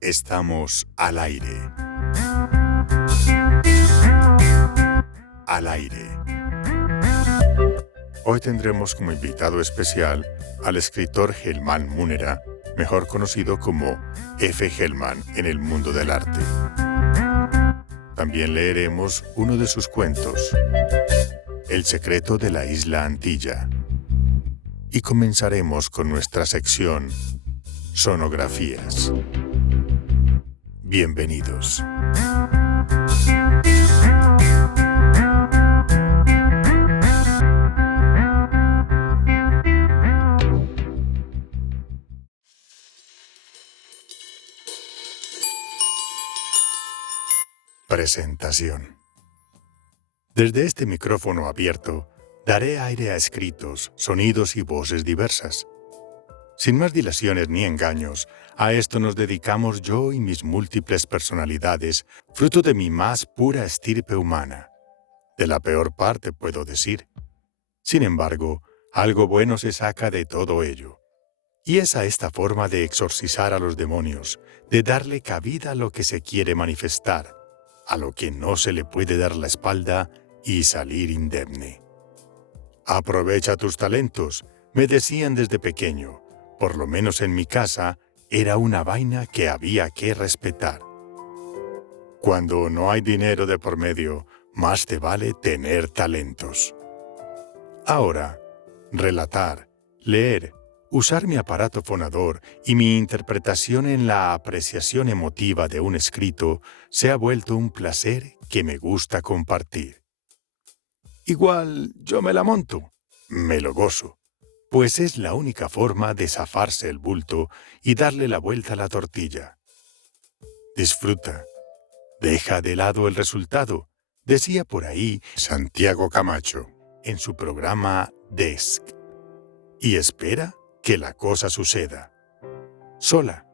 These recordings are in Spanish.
Estamos al aire. Al aire. Hoy tendremos como invitado especial al escritor Gelman Munera, mejor conocido como F. Gelman en el mundo del arte. También leeremos uno de sus cuentos, El secreto de la isla Antilla. Y comenzaremos con nuestra sección Sonografías. Bienvenidos. Presentación. Desde este micrófono abierto, daré aire a escritos, sonidos y voces diversas. Sin más dilaciones ni engaños, a esto nos dedicamos yo y mis múltiples personalidades, fruto de mi más pura estirpe humana. De la peor parte, puedo decir. Sin embargo, algo bueno se saca de todo ello. Y es a esta forma de exorcizar a los demonios, de darle cabida a lo que se quiere manifestar, a lo que no se le puede dar la espalda y salir indemne. Aprovecha tus talentos, me decían desde pequeño. Por lo menos en mi casa, era una vaina que había que respetar. Cuando no hay dinero de por medio, más te vale tener talentos. Ahora, relatar, leer, usar mi aparato fonador y mi interpretación en la apreciación emotiva de un escrito se ha vuelto un placer que me gusta compartir. Igual yo me la monto, me lo gozo, pues es la única forma de zafarse el bulto y darle la vuelta a la tortilla. Disfruta. Deja de lado el resultado, decía por ahí Santiago Camacho en su programa Desk. Y espera que la cosa suceda. Sola,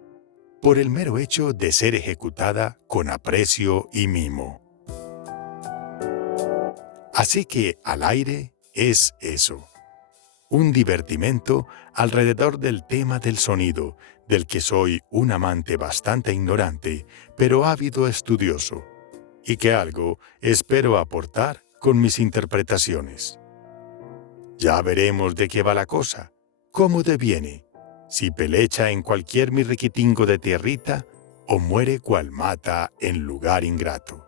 por el mero hecho de ser ejecutada con aprecio y mimo. Así que al aire es eso. Un divertimento alrededor del tema del sonido, del que soy un amante bastante ignorante, pero ávido estudioso, y que algo espero aportar con mis interpretaciones. Ya veremos de qué va la cosa, cómo deviene, si pelecha en cualquier mirriquitingo de tierrita o muere cual mata en lugar ingrato.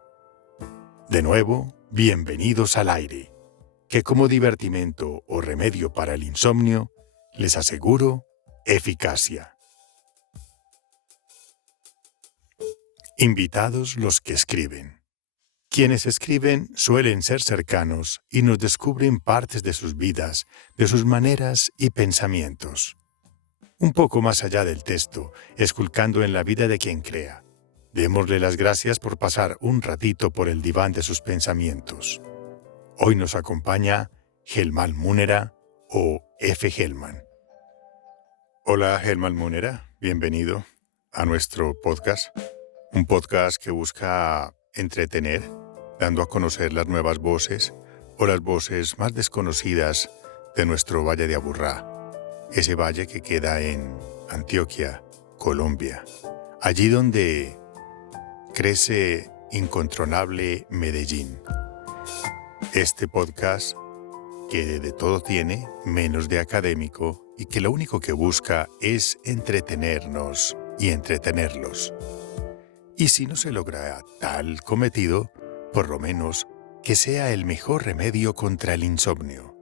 De nuevo, bienvenidos al aire, que como divertimento o remedio para el insomnio, les aseguro eficacia. Invitados los que escriben. Quienes escriben suelen ser cercanos y nos descubren partes de sus vidas, de sus maneras y pensamientos. Un poco más allá del texto, esculcando en la vida de quien crea. Démosle las gracias por pasar un ratito por el diván de sus pensamientos. Hoy nos acompaña Gelman Munera o F. Gelman. Hola Gelman Munera, bienvenido a nuestro podcast. Un podcast que busca entretener, dando a conocer las nuevas voces o las voces más desconocidas de nuestro Valle de Aburrá. Ese valle que queda en Antioquia, Colombia. Allí donde crece incontrolable Medellín. Este podcast que de todo tiene, menos de académico, y que lo único que busca es entretenernos y entretenerlos. Y si no se logra tal cometido, por lo menos que sea el mejor remedio contra el insomnio.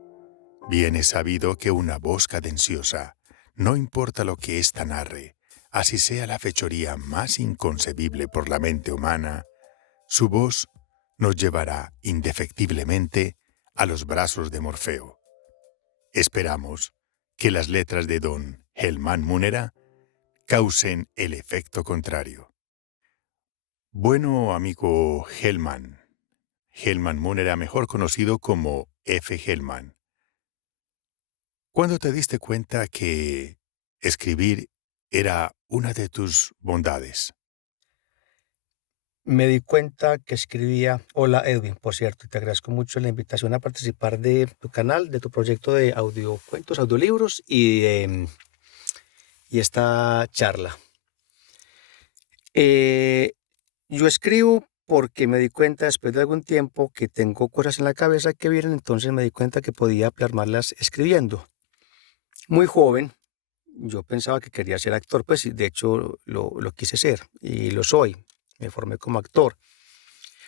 Bien es sabido que una voz cadenciosa, no importa lo que ésta narre, así sea la fechoría más inconcebible por la mente humana, su voz nos llevará indefectiblemente a los brazos de Morfeo. Esperamos que las letras de don Gelman Munera causen el efecto contrario. Bueno, amigo Gelman Munera, mejor conocido como F. Gelman, ¿cuándo te diste cuenta que escribir era una de tus bondades? me di cuenta que escribía. Hola Edwin, por cierto, te agradezco mucho la invitación a participar de tu canal, de tu proyecto de audiocuentos, audiolibros y esta charla. Eh, yo escribo porque me di cuenta después de algún tiempo que tengo cosas en la cabeza que vienen, entonces me di cuenta que podía plasmarlas escribiendo. Muy joven, yo pensaba que quería ser actor, pues y de hecho lo quise ser y lo soy. Me formé como actor.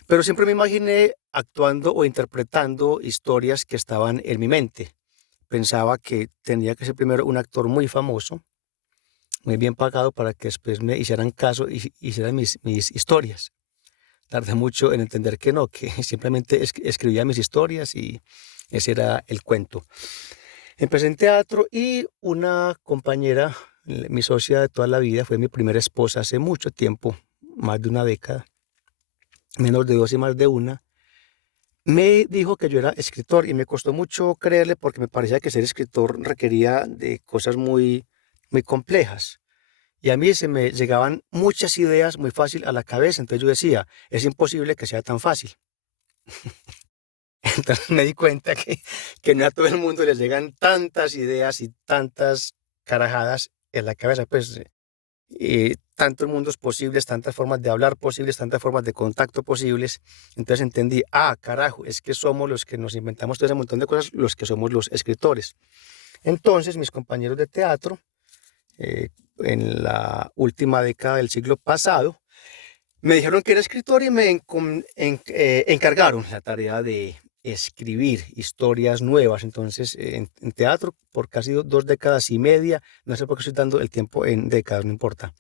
Pero siempre me imaginé actuando o interpretando historias que estaban en mi mente. Pensaba que tenía que ser primero un actor muy famoso, muy bien pagado para que después me hicieran caso y hicieran mis historias. Tardé mucho en entender que no, que simplemente escribía mis historias y ese era el cuento. Empecé en teatro y una compañera, mi socia de toda la vida, fue mi primera esposa hace mucho tiempo, más de una década, menos de dos y más de una. Me dijo que yo era escritor y me costó mucho creerle porque me parecía que ser escritor requería de cosas muy complejas. Y a mí se me llegaban muchas ideas muy fácil a la cabeza, entonces yo decía, es imposible que sea tan fácil. Entonces me di cuenta que no a todo el mundo les llegan tantas ideas y tantas carajadas en la cabeza, pues tantos mundos posibles, tantas formas de hablar posibles, tantas formas de contacto posibles. Entonces entendí, carajo, es que somos los que nos inventamos todo ese montón de cosas, los que somos los escritores. Entonces mis compañeros de teatro, en la última década del siglo pasado, me dijeron que era escritor y me encargaron la tarea de escribir historias nuevas. Entonces, en teatro, por casi dos décadas y media, no sé por qué estoy dando el tiempo en décadas, no importa.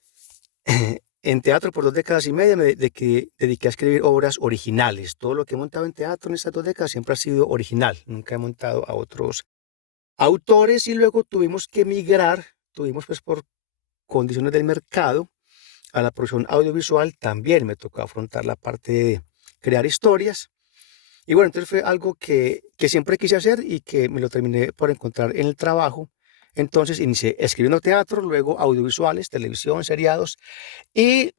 En teatro, por dos décadas y media, dediqué a escribir obras originales. Todo lo que he montado en teatro en estas dos décadas siempre ha sido original. Nunca he montado a otros autores y luego tuvimos que migrar, tuvimos pues por condiciones del mercado, a la producción audiovisual. También me tocó afrontar la parte de crear historias. Y bueno, entonces fue algo que siempre quise hacer y que me lo terminé por encontrar en el trabajo. Entonces inicié escribiendo teatro, luego audiovisuales, televisión, seriados y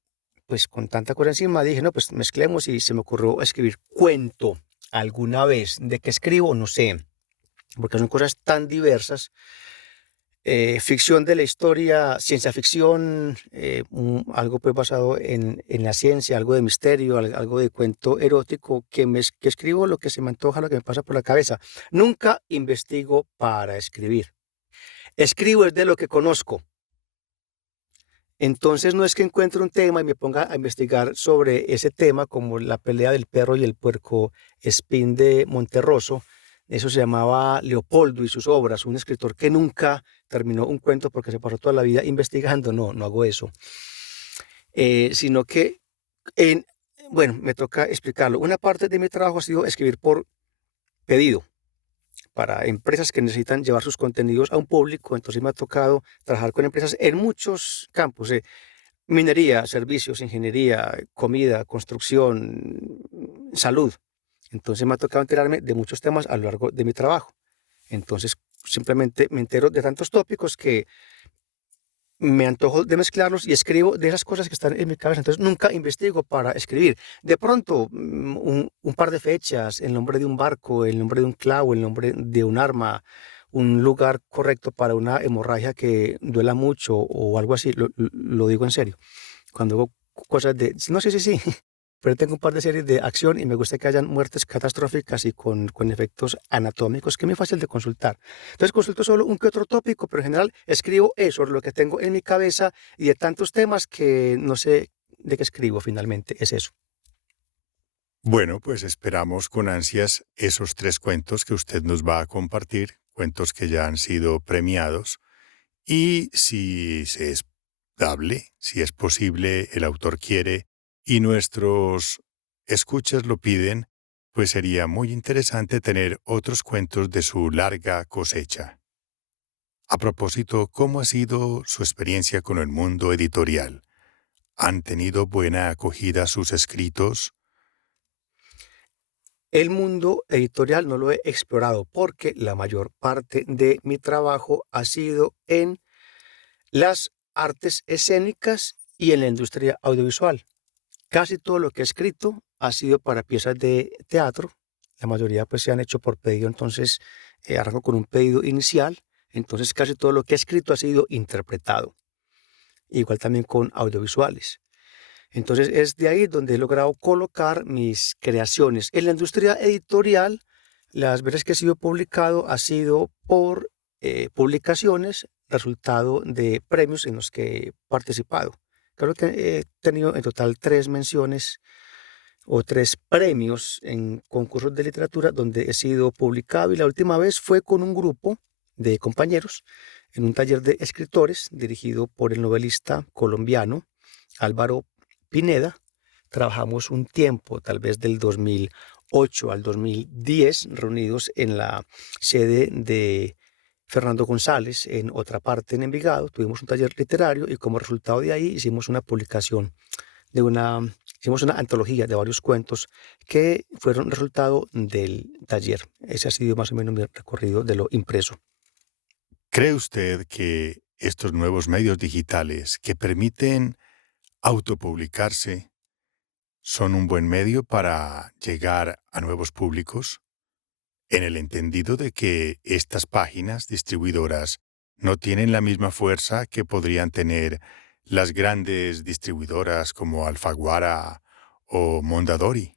pues con tanta cosa encima dije, no, pues mezclemos y se me ocurrió escribir cuento alguna vez. ¿De qué escribo? No sé, porque son cosas tan diversas. Ficción de la historia, ciencia ficción, algo pues basado en la ciencia, algo de misterio, algo de cuento erótico, que escribo lo que se me antoja, lo que me pasa por la cabeza. Nunca investigo para escribir. Escribo es de lo que conozco. Entonces no es que encuentre un tema y me ponga a investigar sobre ese tema, como la pelea del perro y el puerco espín de Monterroso. Eso se llamaba Leopoldo y sus obras, un escritor que nunca terminó un cuento porque se pasó toda la vida investigando. No, no hago eso. Sino que, bueno, me toca explicarlo. Una parte de mi trabajo ha sido escribir por pedido para empresas que necesitan llevar sus contenidos a un público. Entonces me ha tocado trabajar con empresas en muchos campos. Minería, servicios, ingeniería, comida, construcción, salud. Entonces me ha tocado enterarme de muchos temas a lo largo de mi trabajo. Entonces simplemente me entero de tantos tópicos que me antojo de mezclarlos y escribo de esas cosas que están en mi cabeza. Entonces nunca investigo para escribir. De pronto, un par de fechas, el nombre de un barco, el nombre de un clavo, el nombre de un arma, un lugar correcto para una hemorragia que duela mucho o algo así, lo digo en serio. Cuando hago cosas de, no, sí, sí, sí, pero tengo un par de series de acción y me gusta que hayan muertes catastróficas y con efectos anatómicos, que es muy fácil de consultar. Entonces consulto solo un que otro tópico, pero en general escribo eso, lo que tengo en mi cabeza y de tantos temas que no sé de qué escribo finalmente, es eso. Bueno, pues esperamos con ansias esos 3 cuentos que usted nos va a compartir, cuentos que ya han sido premiados, y si se es dable, si es posible, el autor quiere, y nuestros escuchas lo piden, pues sería muy interesante tener otros cuentos de su larga cosecha. A propósito, ¿cómo ha sido su experiencia con el mundo editorial? ¿Han tenido buena acogida sus escritos? El mundo editorial no lo he explorado porque la mayor parte de mi trabajo ha sido en las artes escénicas y en la industria audiovisual. Casi todo lo que he escrito ha sido para piezas de teatro. La mayoría pues se han hecho por pedido, entonces arranco con un pedido inicial. Entonces casi todo lo que he escrito ha sido interpretado. Igual también con audiovisuales. Entonces es de ahí donde he logrado colocar mis creaciones. En la industria editorial, las veces que he sido publicado ha sido por publicaciones, resultado de premios en los que he participado. Creo que he tenido en total 3 menciones o 3 premios en concursos de literatura donde he sido publicado, y la última vez fue con un grupo de compañeros en un taller de escritores dirigido por el novelista colombiano Álvaro Pineda. Trabajamos un tiempo, tal vez del 2008 al 2010, reunidos en la sede de Fernando González, en otra parte en Envigado. Tuvimos un taller literario y como resultado de ahí hicimos una publicación hicimos una antología de varios cuentos que fueron resultado del taller. Ese ha sido más o menos mi recorrido de lo impreso. ¿Cree usted que estos nuevos medios digitales que permiten autopublicarse son un buen medio para llegar a nuevos públicos? En el entendido de que estas páginas distribuidoras no tienen la misma fuerza que podrían tener las grandes distribuidoras como Alfaguara o Mondadori.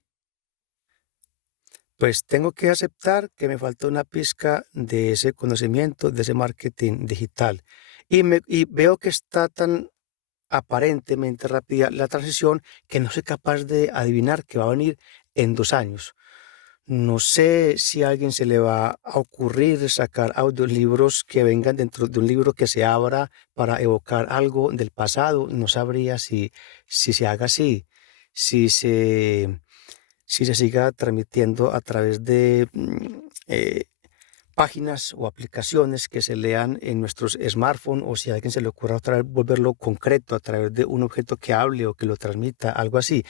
Pues tengo que aceptar que me falta una pizca de ese conocimiento, de ese marketing digital. Y veo que está tan aparentemente rápida la transición que no soy capaz de adivinar que va a venir en 2 años. No sé si a alguien se le va a ocurrir sacar audiolibros que vengan dentro de un libro que se abra para evocar algo del pasado. No sabría si se haga así, si se, si se siga transmitiendo a través de páginas o aplicaciones que se lean en nuestros smartphones, o si a alguien se le ocurra otra vez volverlo concreto a través de un objeto que hable o que lo transmita, algo así.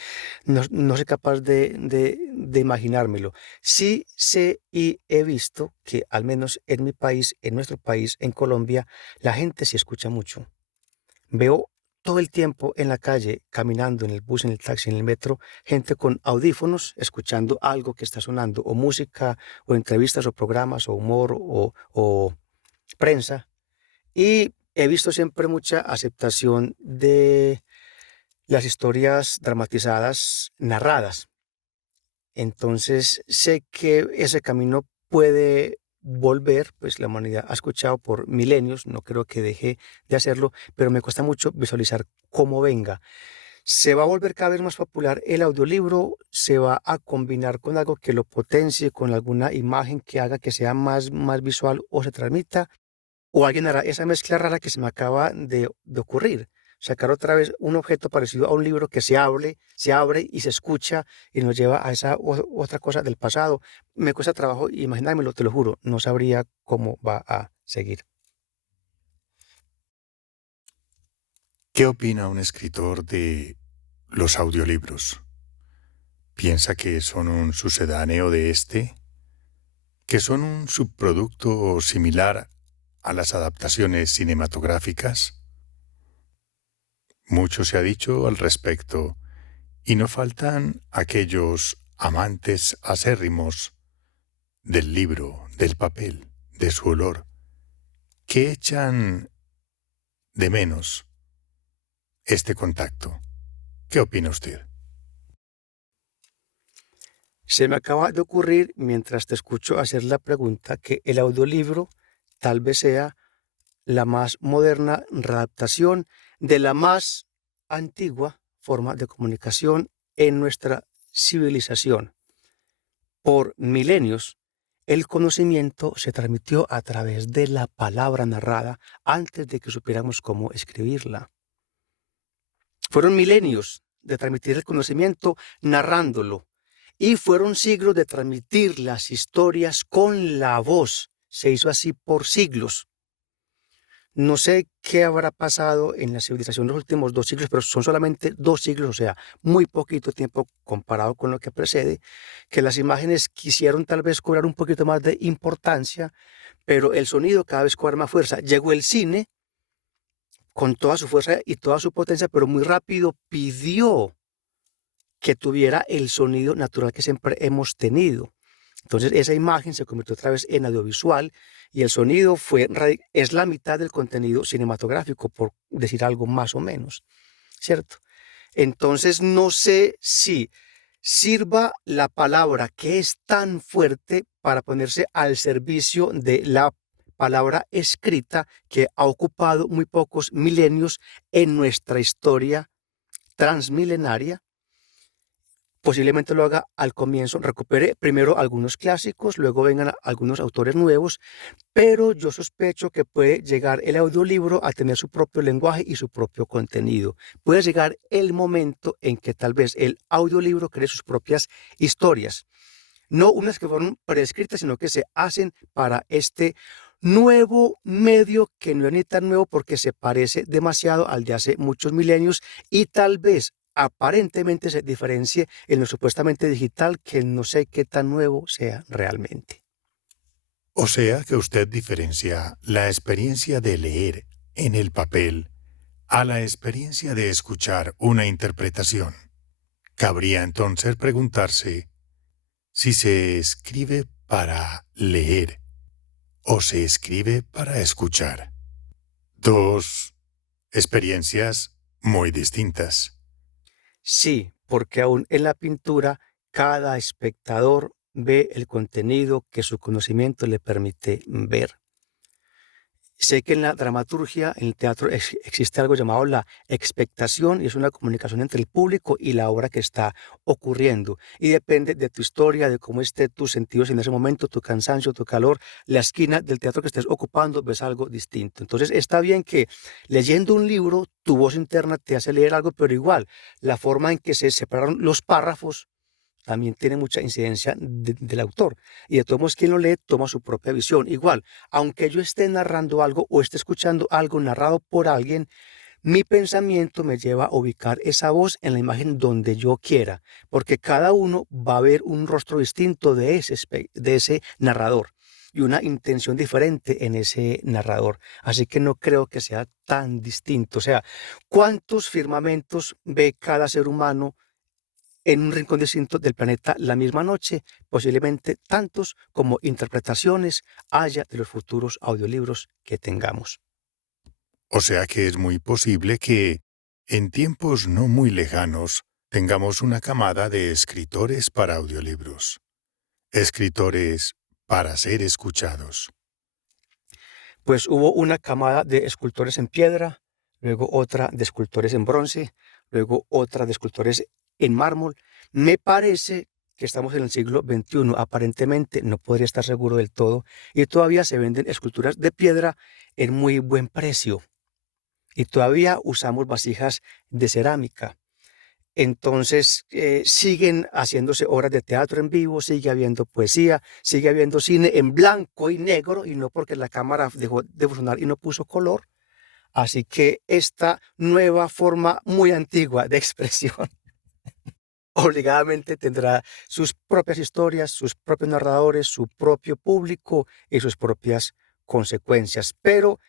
No soy capaz de imaginármelo. Sí sé y he visto que al menos en mi país, en nuestro país, en Colombia, la gente se escucha mucho. Veo todo el tiempo en la calle, caminando, en el bus, en el taxi, en el metro, gente con audífonos escuchando algo que está sonando, o música, o entrevistas, o programas, o humor, o prensa. Y he visto siempre mucha aceptación de las historias dramatizadas, narradas. Entonces sé que ese camino puede volver, pues la humanidad ha escuchado por milenios, no creo que deje de hacerlo, pero me cuesta mucho visualizar cómo venga. Se va a volver cada vez más popular el audiolibro, se va a combinar con algo que lo potencie, con alguna imagen que haga que sea más visual o se transmita, o alguien hará esa mezcla rara que se me acaba de ocurrir. Sacar otra vez un objeto parecido a un libro que se abre y se escucha y nos lleva a esa otra cosa del pasado. Me cuesta trabajo imaginármelo, te lo juro, no sabría cómo va a seguir. ¿Qué opina un escritor de los audiolibros? ¿Piensa que son un sucedáneo de este? ¿Que son un subproducto similar a las adaptaciones cinematográficas? Mucho se ha dicho al respecto, y no faltan aquellos amantes acérrimos del libro, del papel, de su olor, que echan de menos este contacto. ¿Qué opina usted? Se me acaba de ocurrir, mientras te escucho hacer la pregunta, que el audiolibro tal vez sea la más moderna readaptación de la más antigua forma de comunicación en nuestra civilización. Por milenios, el conocimiento se transmitió a través de la palabra narrada antes de que supiéramos cómo escribirla. Fueron milenios de transmitir el conocimiento narrándolo, y fueron siglos de transmitir las historias con la voz. Se hizo así por siglos. No sé qué habrá pasado en la civilización en los últimos 2 siglos, pero son solamente 2 siglos, o sea, muy poquito tiempo comparado con lo que precede, que las imágenes quisieron tal vez cobrar un poquito más de importancia, pero el sonido cada vez cobra más fuerza. Llegó el cine con toda su fuerza y toda su potencia, pero muy rápido pidió que tuviera el sonido natural que siempre hemos tenido. Entonces esa imagen se convirtió otra vez en audiovisual y el sonido es la mitad del contenido cinematográfico, por decir algo más o menos, ¿cierto? Entonces no sé si sirva la palabra que es tan fuerte para ponerse al servicio de la palabra escrita que ha ocupado muy pocos milenios en nuestra historia transmilenaria. Posiblemente lo haga al comienzo, recupere primero algunos clásicos, luego vengan algunos autores nuevos, pero yo sospecho que puede llegar el audiolibro a tener su propio lenguaje y su propio contenido. Puede llegar el momento en que tal vez el audiolibro cree sus propias historias, no unas que fueron prescritas, sino que se hacen para este nuevo medio que no es ni tan nuevo porque se parece demasiado al de hace muchos milenios y tal vez aparentemente se diferencie en lo supuestamente digital, que no sé qué tan nuevo sea realmente. O sea que usted diferencia la experiencia de leer en el papel a la experiencia de escuchar una interpretación. Cabría entonces preguntarse si se escribe para leer o se escribe para escuchar. Dos experiencias muy distintas. Sí, porque aún en la pintura cada espectador ve el contenido que su conocimiento le permite ver. Sé que en la dramaturgia, en el teatro, existe algo llamado la expectación y es una comunicación entre el público y la obra que está ocurriendo. Y depende de tu historia, de cómo estén tus sentidos en ese momento, tu cansancio, tu calor, la esquina del teatro que estés ocupando, ves algo distinto. Entonces está bien que leyendo un libro, tu voz interna te hace leer algo, pero igual, la forma en que se separaron los párrafos también tiene mucha incidencia del autor. Y de todos modos, quien lo lee toma su propia visión. Igual, aunque yo esté narrando algo o esté escuchando algo narrado por alguien, mi pensamiento me lleva a ubicar esa voz en la imagen donde yo quiera, porque cada uno va a ver un rostro distinto de ese narrador y una intención diferente en ese narrador. Así que no creo que sea tan distinto. O sea, ¿cuántos firmamentos ve cada ser humano en un rincón distinto del planeta la misma noche? Posiblemente tantos como interpretaciones haya de los futuros audiolibros que tengamos. O sea que es muy posible que, en tiempos no muy lejanos, tengamos una camada de escritores para audiolibros. Escritores para ser escuchados. Pues hubo una camada de escultores en piedra, luego otra de escultores en bronce, luego otra de escultores en mármol. Me parece que estamos en el siglo XXI, aparentemente, no podría estar seguro del todo, y todavía se venden esculturas de piedra en muy buen precio. Y todavía usamos vasijas de cerámica. Entonces, siguen haciéndose obras de teatro en vivo, sigue habiendo poesía, sigue habiendo cine en blanco y negro, y no porque la cámara dejó de funcionar y no puso color. Así que esta nueva forma muy antigua de expresión obligadamente tendrá sus propias historias, sus propios narradores, su propio público y sus propias consecuencias. Pero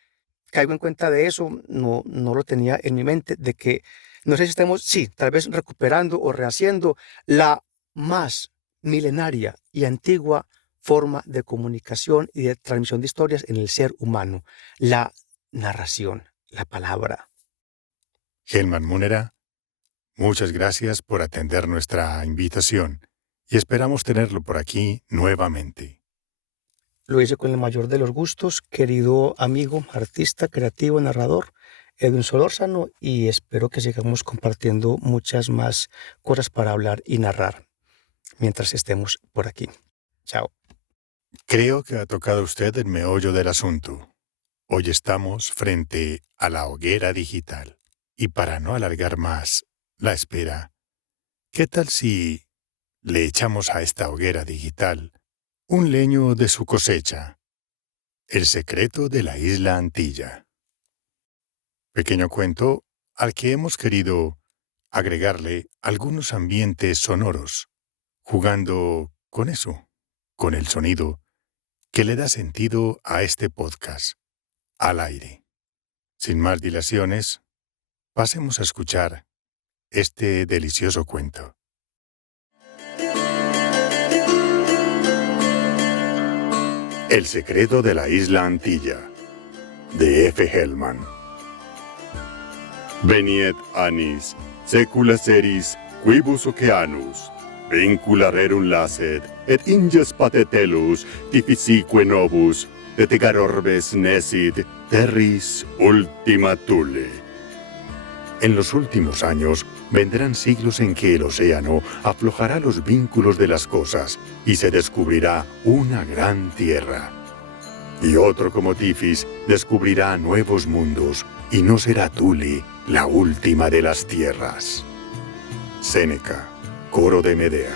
caigo en cuenta de eso, no lo tenía en mi mente, de que no sé si estamos, sí, tal vez recuperando o rehaciendo la más milenaria y antigua forma de comunicación y de transmisión de historias en el ser humano, la narración, la palabra. Helman Munera, muchas gracias por atender nuestra invitación y esperamos tenerlo por aquí nuevamente. Lo hice con el mayor de los gustos, querido amigo, artista, creativo, narrador, Edwin Solórzano, y espero que sigamos compartiendo muchas más cosas para hablar y narrar mientras estemos por aquí. Chao. Creo que ha tocado usted el meollo del asunto. Hoy estamos frente a la hoguera digital. Y para no alargar más la espera, ¿qué tal si le echamos a esta hoguera digital un leño de su cosecha? El secreto de la isla Antilla. Pequeño cuento al que hemos querido agregarle algunos ambientes sonoros, jugando con eso, con el sonido que le da sentido a este podcast, al aire. Sin más dilaciones, pasemos a escuchar este delicioso cuento. El secreto de la isla Antilla, de F. Hellman. Veniet annis, secula seris, quibus oceanus, vincula rerum lacet, et inges patetelus, difficique novus, de tegar orbes nesit, terris ultima thule. En los últimos años vendrán siglos en que el océano aflojará los vínculos de las cosas y se descubrirá una gran tierra. Y otro como Tifis descubrirá nuevos mundos y no será Thule la última de las tierras. Séneca, Coro de Medea.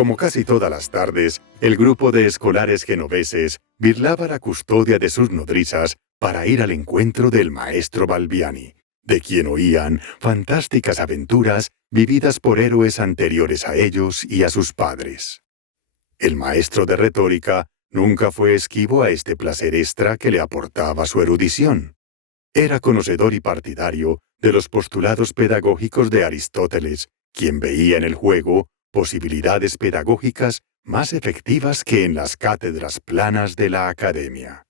Como casi todas las tardes, el grupo de escolares genoveses birlaba la custodia de sus nodrizas para ir al encuentro del maestro Balbiani, de quien oían fantásticas aventuras vividas por héroes anteriores a ellos y a sus padres. El maestro de retórica nunca fue esquivo a este placer extra que le aportaba su erudición. Era conocedor y partidario de los postulados pedagógicos de Aristóteles, quien veía en el juego posibilidades pedagógicas más efectivas que en las cátedras planas de la academia.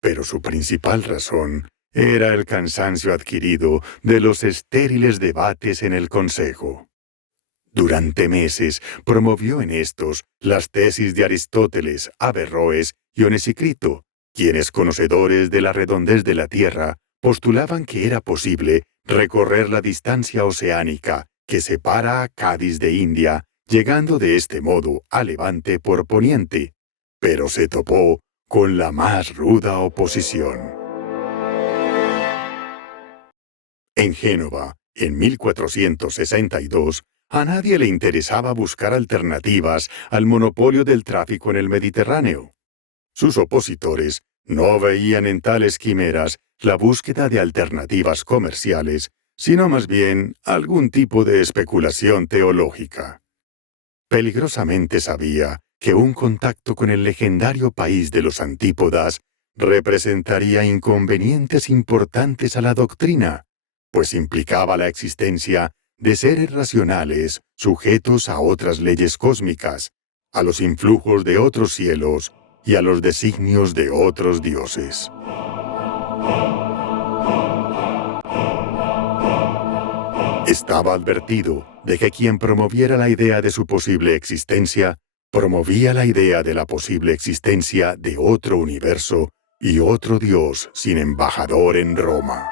Pero su principal razón era el cansancio adquirido de los estériles debates en el consejo. Durante meses promovió en estos las tesis de Aristóteles, Averroes y Onesicrito, quienes, conocedores de la redondez de la Tierra, postulaban que era posible recorrer la distancia oceánica que separa a Cádiz de India, llegando de este modo a Levante por poniente, pero se topó con la más ruda oposición. En Génova, en 1462, a nadie le interesaba buscar alternativas al monopolio del tráfico en el Mediterráneo. Sus opositores no veían en tales quimeras la búsqueda de alternativas comerciales, sino más bien algún tipo de especulación teológica. Peligrosamente sabía que un contacto con el legendario país de los antípodas representaría inconvenientes importantes a la doctrina, pues implicaba la existencia de seres racionales sujetos a otras leyes cósmicas, a los influjos de otros cielos y a los designios de otros dioses. Estaba advertido de que quien promoviera la idea de su posible existencia, promovía la idea de la posible existencia de otro universo y otro Dios sin embajador en Roma.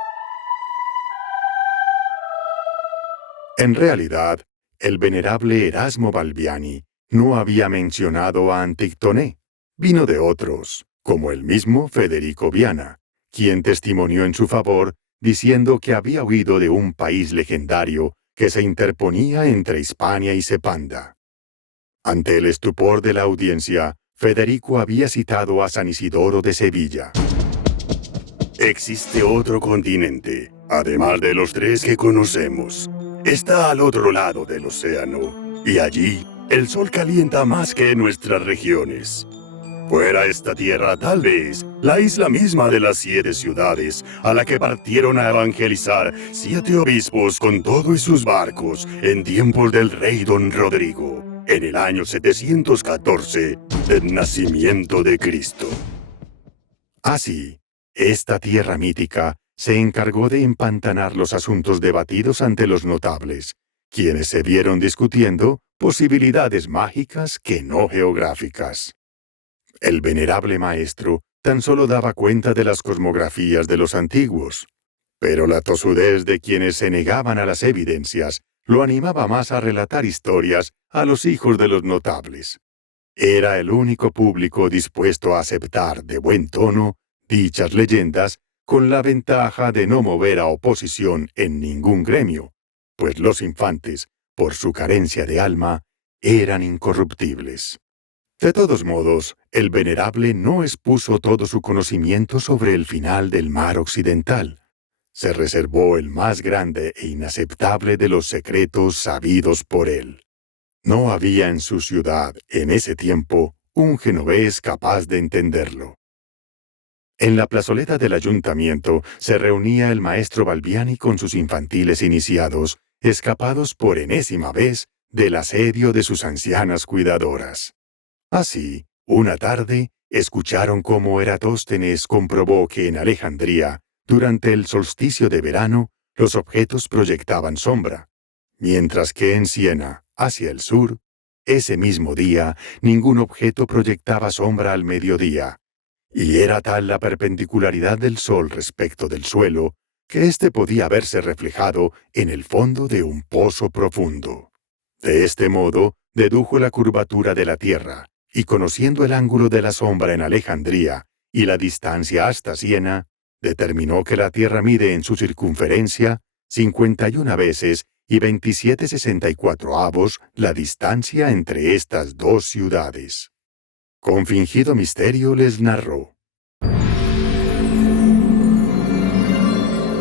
En realidad, el venerable Erasmo Balbiani no había mencionado a Antictoné, vino de otros, como el mismo Federico Viana, quien testimonió en su favor diciendo que había oído de un país legendario que se interponía entre Hispania y Sepanda. Ante el estupor de la audiencia, Federico había citado a San Isidoro de Sevilla. Existe otro continente, además de los tres que conocemos. Está al otro lado del océano, y allí el sol calienta más que en nuestras regiones. Fuera esta tierra, tal vez, la isla misma de las 7 ciudades, a la que partieron a evangelizar 7 obispos con todo y sus barcos en tiempos del rey Don Rodrigo, en el año 714 del nacimiento de Cristo. Así, esta tierra mítica se encargó de empantanar los asuntos debatidos ante los notables, quienes se vieron discutiendo posibilidades mágicas que no geográficas. El venerable maestro tan solo daba cuenta de las cosmografías de los antiguos, pero la tosudez de quienes se negaban a las evidencias lo animaba más a relatar historias a los hijos de los notables. Era el único público dispuesto a aceptar de buen tono dichas leyendas, con la ventaja de no mover a oposición en ningún gremio, pues los infantes, por su carencia de alma, eran incorruptibles. De todos modos, el venerable no expuso todo su conocimiento sobre el final del mar occidental. Se reservó el más grande e inaceptable de los secretos sabidos por él. No había en su ciudad, en ese tiempo, un genovés capaz de entenderlo. En la plazoleta del ayuntamiento se reunía el maestro Balbiani con sus infantiles iniciados, escapados por enésima vez del asedio de sus ancianas cuidadoras. Así, una tarde, escucharon cómo Eratóstenes comprobó que en Alejandría, durante el solsticio de verano, los objetos proyectaban sombra, mientras que en Siena, hacia el sur, ese mismo día, ningún objeto proyectaba sombra al mediodía, y era tal la perpendicularidad del sol respecto del suelo, que éste podía verse reflejado en el fondo de un pozo profundo. De este modo, dedujo la curvatura de la Tierra, y conociendo el ángulo de la sombra en Alejandría y la distancia hasta Siena, determinó que la Tierra mide en su circunferencia 51 veces y 27/64 la distancia entre estas dos ciudades. Con fingido misterio les narró.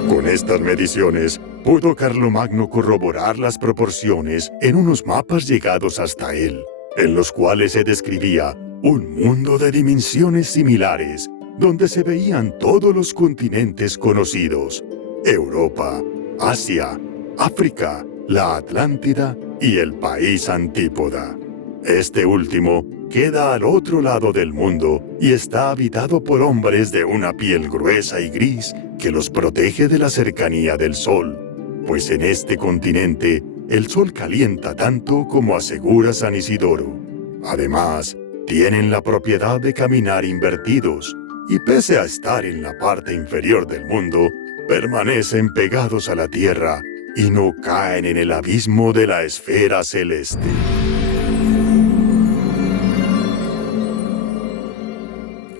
Con estas mediciones, pudo Carlomagno corroborar las proporciones en unos mapas llegados hasta él, en los cuales se describía un mundo de dimensiones similares, donde se veían todos los continentes conocidos: Europa, Asia, África, la Atlántida y el país Antípoda. Este último queda al otro lado del mundo y está habitado por hombres de una piel gruesa y gris que los protege de la cercanía del sol, pues en este continente el sol calienta tanto como asegura San Isidoro. Además, tienen la propiedad de caminar invertidos y pese a estar en la parte inferior del mundo, permanecen pegados a la tierra y no caen en el abismo de la esfera celeste.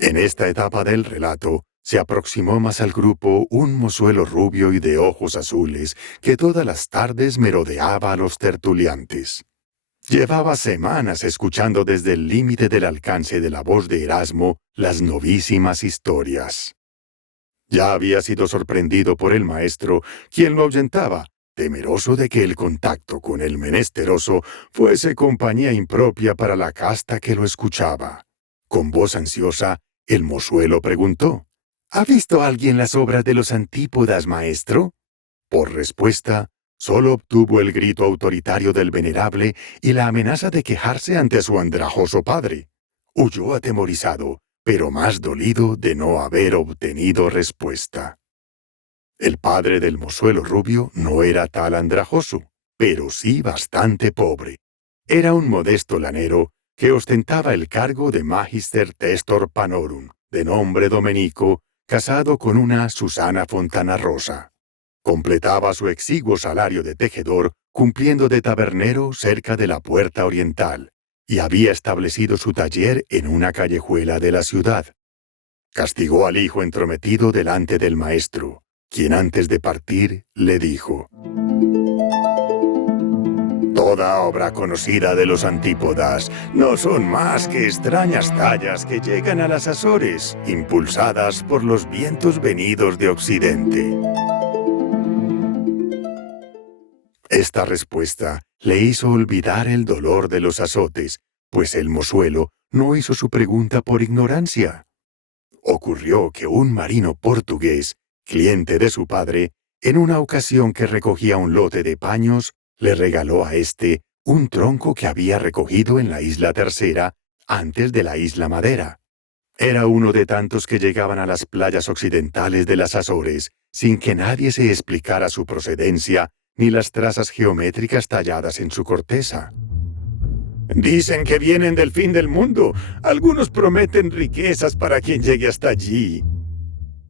En esta etapa del relato, se aproximó más al grupo un mozuelo rubio y de ojos azules que todas las tardes merodeaba a los tertuliantes. Llevaba semanas escuchando desde el límite del alcance de la voz de Erasmo las novísimas historias. Ya había sido sorprendido por el maestro, quien lo ahuyentaba, temeroso de que el contacto con el menesteroso fuese compañía impropia para la casta que lo escuchaba. Con voz ansiosa, el mozuelo preguntó: ¿Ha visto alguien las obras de los Antípodas, maestro? Por respuesta, solo obtuvo el grito autoritario del venerable y la amenaza de quejarse ante su andrajoso padre. Huyó atemorizado, pero más dolido de no haber obtenido respuesta. El padre del mozuelo rubio no era tal andrajoso, pero sí bastante pobre. Era un modesto lanero que ostentaba el cargo de Magister Testor Panorum, de nombre Domenico, casado con una Susana Fontana Rosa. Completaba su exiguo salario de tejedor cumpliendo de tabernero cerca de la Puerta Oriental, y había establecido su taller en una callejuela de la ciudad. Castigó al hijo entrometido delante del maestro, quien antes de partir le dijo: Toda obra conocida de los Antípodas no son más que extrañas tallas que llegan a las Azores, impulsadas por los vientos venidos de Occidente. Esta respuesta le hizo olvidar el dolor de los azotes, pues el mozuelo no hizo su pregunta por ignorancia. Ocurrió que un marino portugués, cliente de su padre, en una ocasión que recogía un lote de paños, le regaló a éste un tronco que había recogido en la Isla Tercera, antes de la Isla Madera. Era uno de tantos que llegaban a las playas occidentales de las Azores, sin que nadie se explicara su procedencia ni las trazas geométricas talladas en su corteza. Dicen que vienen del fin del mundo. Algunos prometen riquezas para quien llegue hasta allí.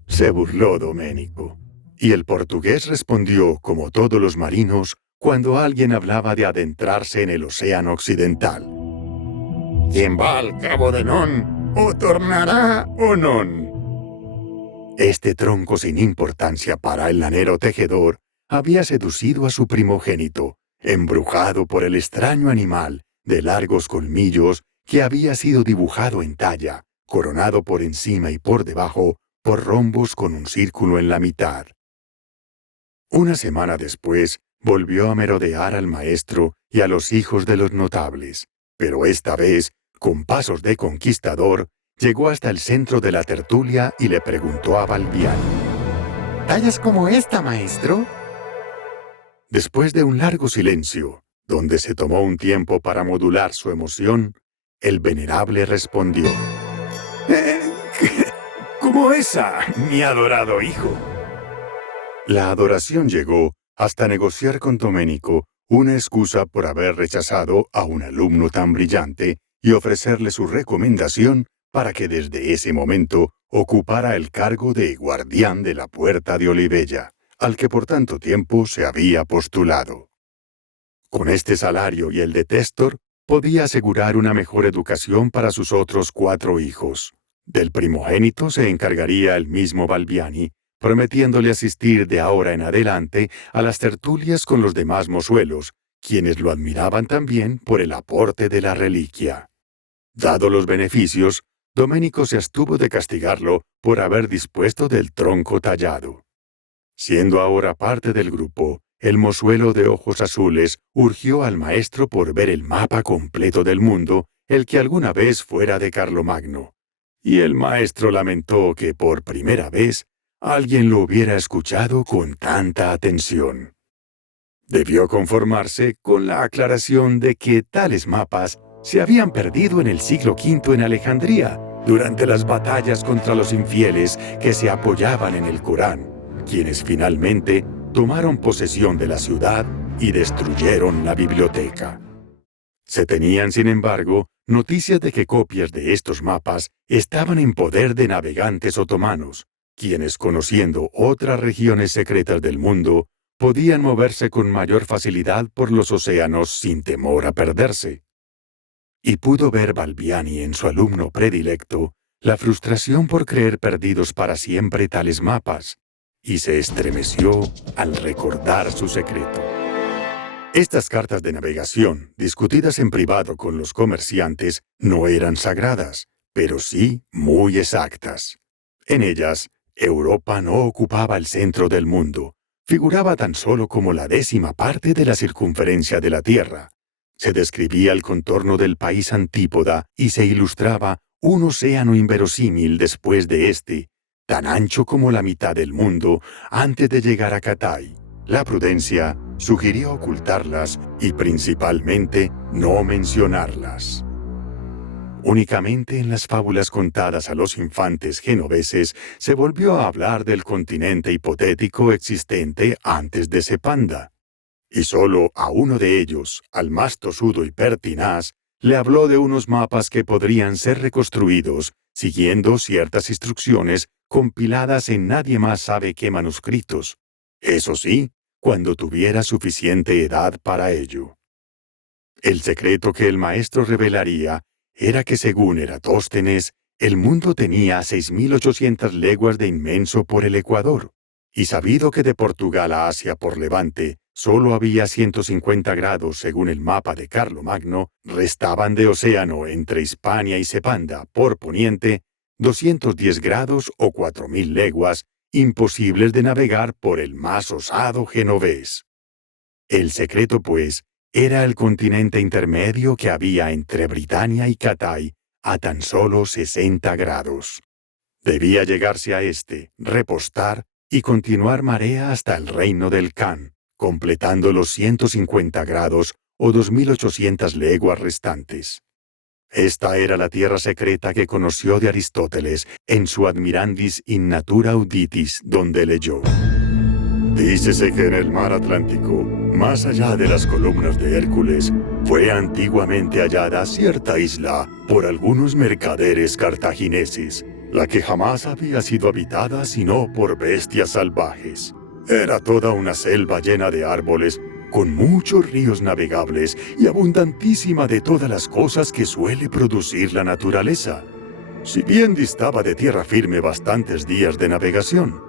Se burló Domenico, y el portugués respondió como todos los marinos cuando alguien hablaba de adentrarse en el océano occidental: «Quien va al cabo de Non, o tornará o non». Este tronco sin importancia para el lanero tejedor había seducido a su primogénito, embrujado por el extraño animal de largos colmillos que había sido dibujado en talla, coronado por encima y por debajo por rombos con un círculo en la mitad. Una semana después, volvió a merodear al maestro y a los hijos de los notables, pero esta vez, con pasos de conquistador, llegó hasta el centro de la tertulia y le preguntó a Balbiano: ¿Tallas como esta, maestro? Después de un largo silencio, donde se tomó un tiempo para modular su emoción, el venerable respondió: "Eh, ¿Cómo esa, mi adorado hijo?". La adoración llegó hasta negociar con Domenico una excusa por haber rechazado a un alumno tan brillante y ofrecerle su recomendación para que desde ese momento ocupara el cargo de guardián de la Puerta de Olivella, al que por tanto tiempo se había postulado. Con este salario y el de Testor, podía asegurar una mejor educación para sus otros 4 hijos. Del primogénito se encargaría el mismo Balbiani, prometiéndole asistir de ahora en adelante a las tertulias con los demás mozuelos, quienes lo admiraban también por el aporte de la reliquia. Dado los beneficios, Domenico se abstuvo de castigarlo por haber dispuesto del tronco tallado. Siendo ahora parte del grupo, el mozuelo de ojos azules urgió al maestro por ver el mapa completo del mundo, el que alguna vez fuera de Carlomagno, y el maestro lamentó que por primera vez alguien lo hubiera escuchado con tanta atención. Debió conformarse con la aclaración de que tales mapas se habían perdido en el siglo V en Alejandría, durante las batallas contra los infieles que se apoyaban en el Corán, quienes finalmente tomaron posesión de la ciudad y destruyeron la biblioteca. Se tenían, sin embargo, noticias de que copias de estos mapas estaban en poder de navegantes otomanos, quienes, conociendo otras regiones secretas del mundo, podían moverse con mayor facilidad por los océanos sin temor a perderse. Y pudo ver Balbiani en su alumno predilecto la frustración por creer perdidos para siempre tales mapas, y se estremeció al recordar su secreto. Estas cartas de navegación, discutidas en privado con los comerciantes, no eran sagradas, pero sí muy exactas. En ellas, Europa no ocupaba el centro del mundo, figuraba tan solo como la 10ª parte de la circunferencia de la Tierra. Se describía el contorno del país antípoda y se ilustraba un océano inverosímil después de este, tan ancho como la mitad del mundo antes de llegar a Cathay. La prudencia sugirió ocultarlas y principalmente no mencionarlas. Únicamente en las fábulas contadas a los infantes genoveses se volvió a hablar del continente hipotético existente antes de Sepanda. Y solo a uno de ellos, al más tosudo y pertinaz, le habló de unos mapas que podrían ser reconstruidos siguiendo ciertas instrucciones compiladas en nadie más sabe qué manuscritos. Eso sí, cuando tuviera suficiente edad para ello. El secreto que el maestro revelaría era que según Eratóstenes, el mundo tenía 6.800 leguas de inmenso por el Ecuador, y sabido que de Portugal a Asia por Levante solo había 150 grados según el mapa de Carlomagno, restaban de océano entre Hispania y Sepanda por poniente 210 grados o 4.000 leguas, imposibles de navegar por el más osado genovés. El secreto, pues, era el continente intermedio que había entre Britania y Cathay, a tan solo 60 grados. Debía llegarse a este, repostar y continuar marea hasta el reino del Kan, completando los 150 grados o 2.800 leguas restantes. Esta era la tierra secreta que conoció de Aristóteles en su Admirandis in Natura Auditis, donde leyó: dícese que en el mar Atlántico, más allá de las columnas de Hércules, fue antiguamente hallada cierta isla por algunos mercaderes cartagineses, la que jamás había sido habitada sino por bestias salvajes. Era toda una selva llena de árboles, con muchos ríos navegables y abundantísima de todas las cosas que suele producir la naturaleza. Si bien distaba de tierra firme bastantes días de navegación,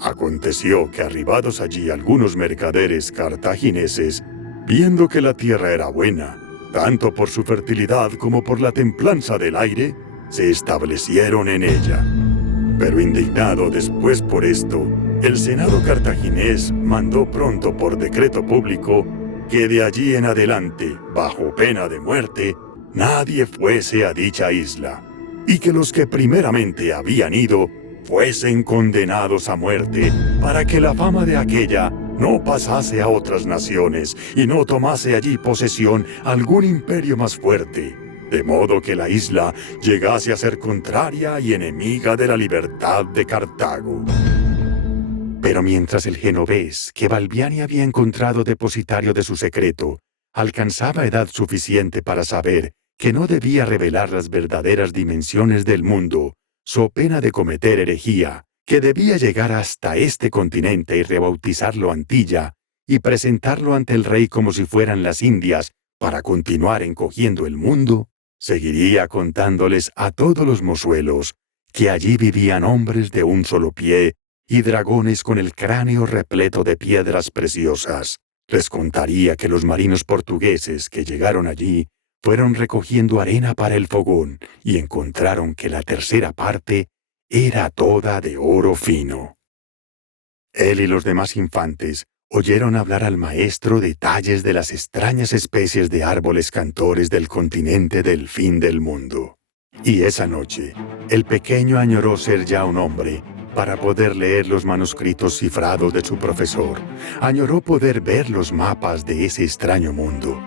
aconteció que arribados allí algunos mercaderes cartagineses, viendo que la tierra era buena, tanto por su fertilidad como por la templanza del aire, se establecieron en ella. Pero indignado después por esto, el Senado cartaginés mandó pronto por decreto público que de allí en adelante, bajo pena de muerte, nadie fuese a dicha isla, y que los que primeramente habían ido fuesen condenados a muerte, para que la fama de aquella no pasase a otras naciones y no tomase allí posesión algún imperio más fuerte, de modo que la isla llegase a ser contraria y enemiga de la libertad de Cartago. Pero mientras el genovés, que Balbiani había encontrado depositario de su secreto, alcanzaba edad suficiente para saber que no debía revelar las verdaderas dimensiones del mundo, so pena de cometer herejía, que debía llegar hasta este continente y rebautizarlo Antilla, y presentarlo ante el rey como si fueran las Indias, para continuar encogiendo el mundo, seguiría contándoles a todos los mozuelos que allí vivían hombres de un solo pie y dragones con el cráneo repleto de piedras preciosas. Les contaría que los marinos portugueses que llegaron allí fueron recogiendo arena para el fogón y encontraron que la tercera parte era toda de oro fino. Él y los demás infantes oyeron hablar al maestro detalles de las extrañas especies de árboles cantores del continente del fin del mundo. Y esa noche, el pequeño añoró ser ya un hombre para poder leer los manuscritos cifrados de su profesor. Añoró poder ver los mapas de ese extraño mundo.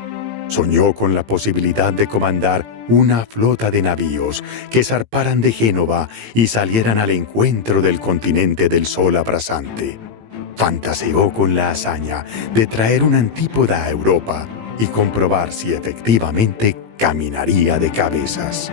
Soñó con la posibilidad de comandar una flota de navíos que zarparan de Génova y salieran al encuentro del continente del sol abrasante. Fantaseó con la hazaña de traer una antípoda a Europa y comprobar si efectivamente caminaría de cabezas.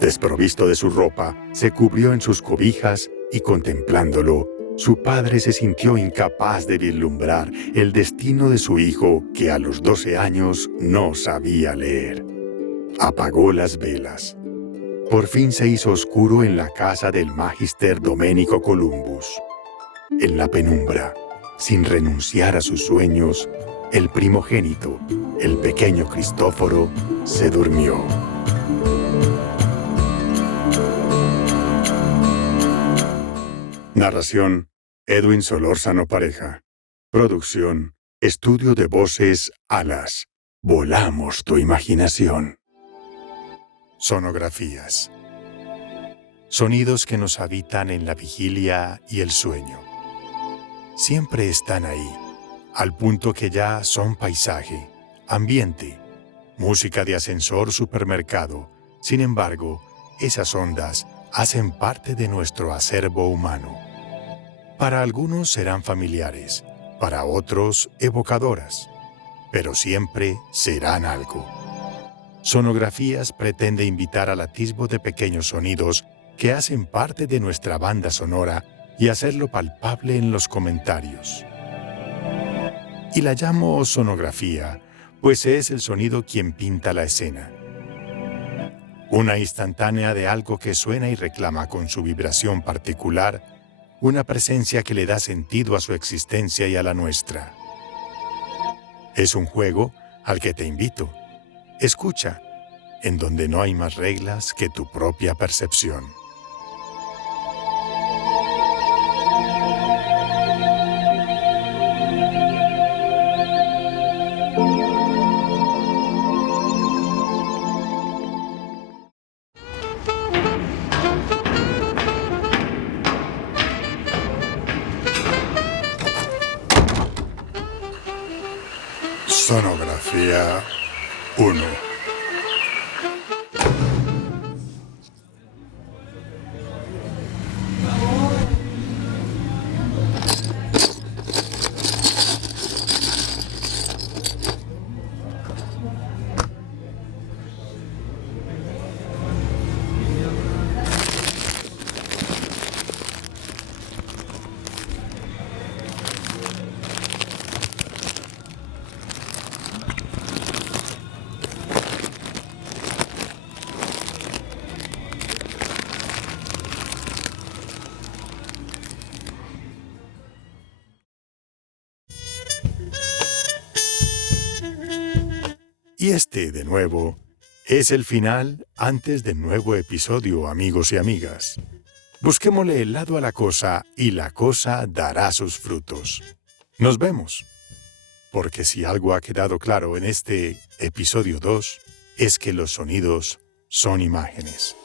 Desprovisto de su ropa, se cubrió en sus cobijas y contemplándolo, su padre se sintió incapaz de vislumbrar el destino de su hijo que a los 12 años no sabía leer. Apagó las velas. Por fin se hizo oscuro en la casa del Magister Domenico Columbus. En la penumbra, sin renunciar a sus sueños, el primogénito, el pequeño Cristóforo, se durmió. Narración: Edwin Solórzano Pareja. Producción: Estudio de Voces Alas. Volamos tu imaginación. Sonografías. Sonidos que nos habitan en la vigilia y el sueño. Siempre están ahí, al punto que ya son paisaje, ambiente, música de ascensor, supermercado. Sin embargo, esas ondas hacen parte de nuestro acervo humano. Para algunos serán familiares, para otros evocadoras, pero siempre serán algo. Sonografías pretende invitar al atisbo de pequeños sonidos que hacen parte de nuestra banda sonora y hacerlo palpable en los comentarios. Y la llamo sonografía, pues es el sonido quien pinta la escena. Una instantánea de algo que suena y reclama con su vibración particular, una presencia que le da sentido a su existencia y a la nuestra. Es un juego al que te invito. Escucha, en donde no hay más reglas que tu propia percepción. Sonografía 1. Y este, de nuevo, es el final antes del nuevo episodio, amigos y amigas. Busquémosle el lado a la cosa y la cosa dará sus frutos. Nos vemos. Porque si algo ha quedado claro en este episodio 2, es que los sonidos son imágenes.